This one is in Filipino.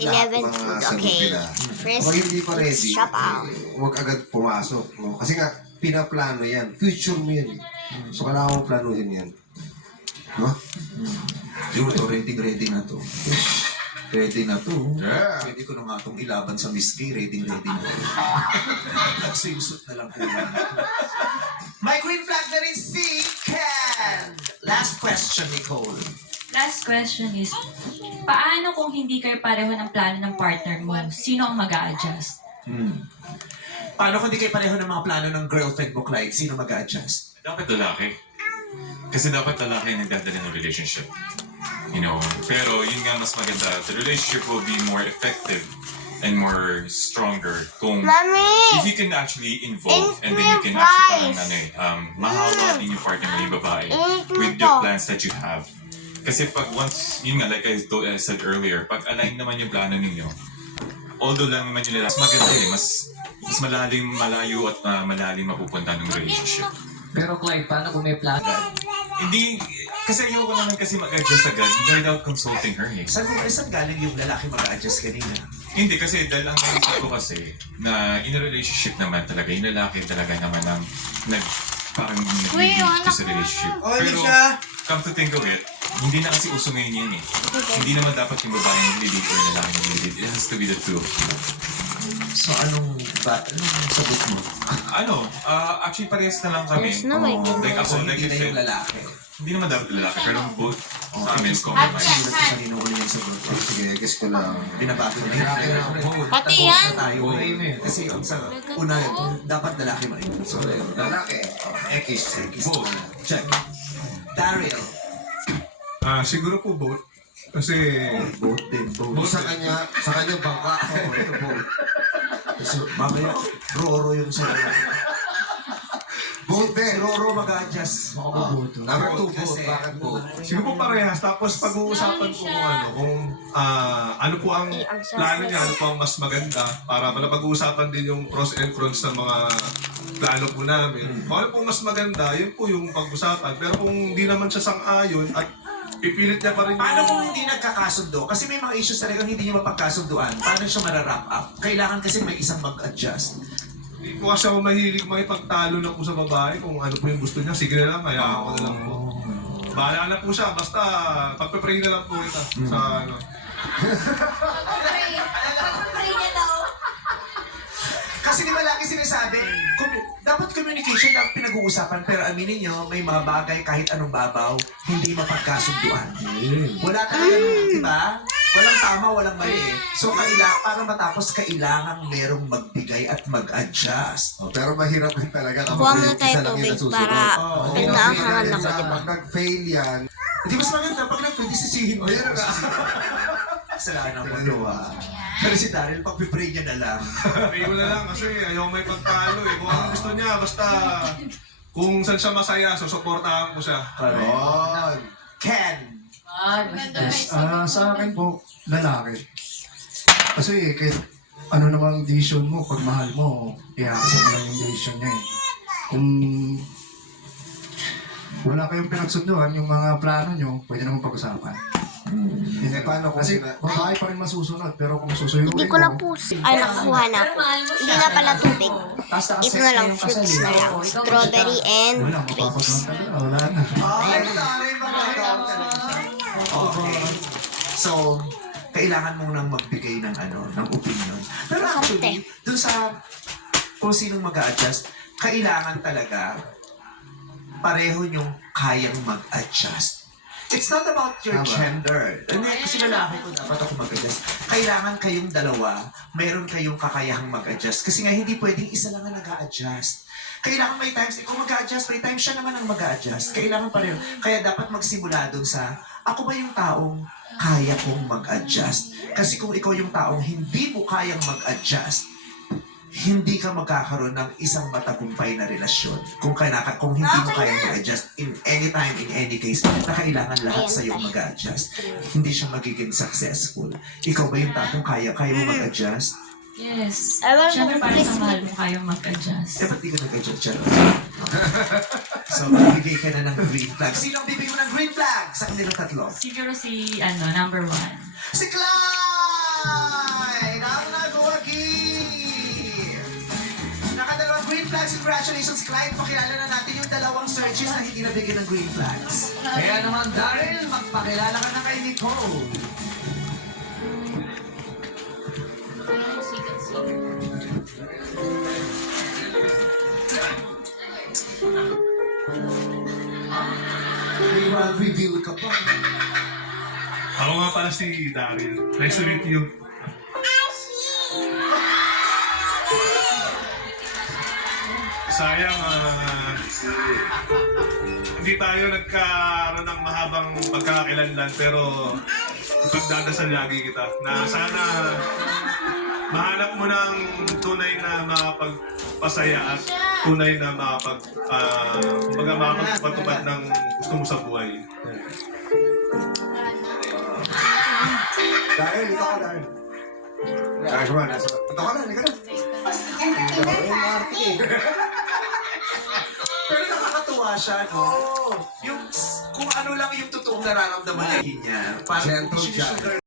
11 mga food, sagot okay. nila. First, Kapag hindi pa ready, shop out. huwag agad pumasok. No? Kasi nga, pinaplano yan. Future mo yan. So, kailangan mo planuhin yan. Diba? Siguro to, ready na to. Ready na to. Yeah. Pwede ko na nga itong ilaban sa Miss K. Ready na to. Swimsuit na lang po yan. My green flag na rin si Ken! Last question, Nicole. Last question is, paano kung hindi kayo pareho ng plano ng partner mo? Sino ang mag-a-adjust? Paano kung di kayo pareho ng mga plano ng girlfriend mo, Clyde? Sino mag-adjust? Dapat lalaki. Kasi dapat lalaki ang nagdadala ng relationship. You know, pero yun nga mas maganda. The relationship will be more effective and more stronger kung if you can actually involve and then you can actually mahawa din yung partner mo yung babae with the plans that you have. Kasi pag once, yun nga, like I said earlier, pag align naman yung plano ninyo, although lang naman yung mas maganda mas malayo at malalim mapupunta ng relationship. Pero Clyde, paano kung may plano? Hindi, kasi ayoko naman kasi mag-adjust agad without consulting her eh. Saan galing yung lalaki mag-adjust kanina? Hindi, kasi dahil ang naisip ko kasi na in a relationship naman talaga, yung lalaki talaga naman ang parang nag-lead sa relationship. Pero come to think of it, hindi na kasi uso ngayon yun eh. Hindi naman dapat yung babae nag-lead or yung lalaki nag-lead. It has to be the two of you. So anong sagot mo? Actually parehas na lang kami. There's no way. Like ako, like Hindi you na said, yung lalaki. hindi naman dapat lalaki, pero both sa amin is compromise. Sino sa kanino ulit yung sagot? Sige, guess ko lang. Binabago na yun. Pati yan. Tayo eh. Kasi yung sa una, dapat lalaki mainit. So, Lalaki. X. Both. Check. Daryl. Siguro po both. Kasi Both din. Both. Sa kanya bangka. Oo, ito both. Kasi mamaya, Roro yung sa Both Si din. Roro mag-adjust. Number 2, both. Kasi- Bakit both? siguro po parehas. Tapos pag-uusapan po kung ano po ang plano niya, ano po ang mas maganda para pag-uusapan din yung pros and cons ng mga plano po namin. Kung ano po mas maganda, yun po yung pag-usapan. Pero kung hindi naman siya sang-ayon at pipilit niya pa rin Paano kung hindi nagkakasundo? Kasi may mga issues talagang hindi niyo mapagkasunduan. Paano siya mara-wrap up? Kailangan kasi may isang mag-adjust. Hindi po kasi ako mahilig makipagtalo na po sa babae kung ano po yung gusto niya. Sige na lang, kaya ako na lang po. Bahala na po siya, basta pagpe-pray na lang po kita sa ano. Kasi di ba lagi sinasabi, dapat communication lang pinag-uusapan, pero aminin nyo, may mga bagay kahit anong babaw, hindi mapagkasunduan. Wala talaga, di ba? Walang tama, walang mali. So, para matapos, kailangan merong magbigay at mag-adjust. Pero mahirap rin talaga kapag Kuha mo may na tayo isa lang yung tubig nasusunod. para Oo. pag naahangan ako, di ba? Pag nag-fail yan, Di ba mas maganda, pag nag-pwede sisihin mo. Ayun na. Kasalanan mo doon. Pero si Daryl, pag-pray niya na lang. Pray mo na lang kasi ayaw may pagtalo eh. Kung ano gusto niya, basta kung saan siya masaya, susuportahan ko siya. yun. Ken! Sa akin po, lalaki. Kasi kahit ano namang decision mo, pag mahal mo, i-accept mo lang yung decision niya eh. Kung wala kayong pinagsunduan, yung mga plano nyo, pwede naman pag-usapan. Eh, paano kung Kasi sina... babae pa rin masusunod, pero kung susuyuin Hindi ko na po. Ay, nakuha na po. Hindi na pala tubig. Ito na lang, fruits na lang. Strawberry and wala, grapes. mapapagod ka na, wala na. Ay, taray, magkakaroon talaga. Okay. So, kailangan mo nang magbigay ng ng opinion. Pero actually, dun sa kung sinong mag-a-adjust, kailangan talaga pareho nyong kayang mag-adjust. It's not about your gender. Hindi, kasi lalaki ko dapat ako mag-adjust. Kailangan kayong dalawa, mayroon kayong kakayahang mag-adjust. Kasi nga, hindi pwedeng isa lang ang nag-a-adjust. Kailangan may times, ikaw mag-a-adjust, may times siya naman ang mag-a-adjust. Kailangan pareho. Kaya dapat magsimula doon sa, ako ba yung taong kaya kong mag-adjust? Kasi kung ikaw yung taong hindi mo kayang mag-adjust, hindi ka magkakaroon ng isang matagumpay na relasyon. Kung hindi mo kaya mag-adjust in any time, in any case, na kailangan lahat sa iyo mag-adjust. Hindi siya magiging successful. Ikaw ba yung taong kaya mo mag-adjust? Yes. I will Siyempre para please sa mahal mo kayong mag-adjust. Eh, ba't di ka nag-adjust? Charot. So, magbibigay ka na ng green flag. Sino ang bibigyan mo ng green flag sa kanilang tatlo? Siguro si, number 1. Si Clyde! Congratulations, Clyde. Pakilala na natin yung dalawang searches na hindi nabigyan ng green flags. Kaya naman, Daryl, magpakilala ka na kay Nicole. May reveal ka pa. Ako nga pala si Daryl. Nice to meet you. Sayang, hindi tayo nagkaroon ng mahabang pagkakakilanlan pero pagdadasal lagi kita na sana mahanap mo ng tunay na makapagpasaya at tunay na kumbaga makapagpatupad ng gusto mo sa buhay. Dahil, ito ka dahil. Dahil naman, ito ka na, halika na. Pero nakakatuwa siya, no? Yung, kung ano lang yung totoong nararamdaman niya. Parang Gentle sinusugar